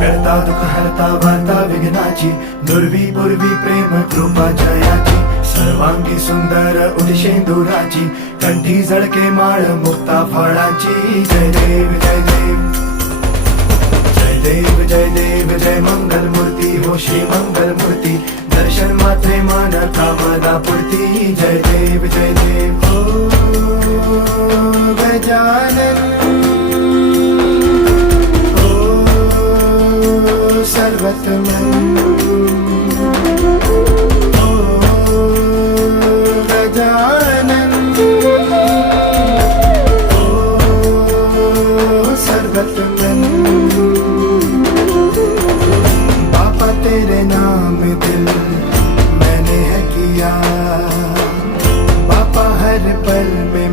करता दुःख हरता वार्ता विघ्नाची, दुर्वी पूर्वी प्रेम कृपा जयाची, सर्वांगी सुंदर उदिशेंदुराची, कंठी झळके माळ मुक्ता फळाची. जय देव जय देव जय देव जय देव जय मंगल मूर्ती हो श्री मंगल मूर्ती, दर्शन मात्रे मान कामना पूर्ती. जय देव जय देव ओ गजानन सर्वतमन ओ गजानन ओ सर्वतमन. बाबा तेरे नाम दिल मैंने है किया, बाबा हर पल में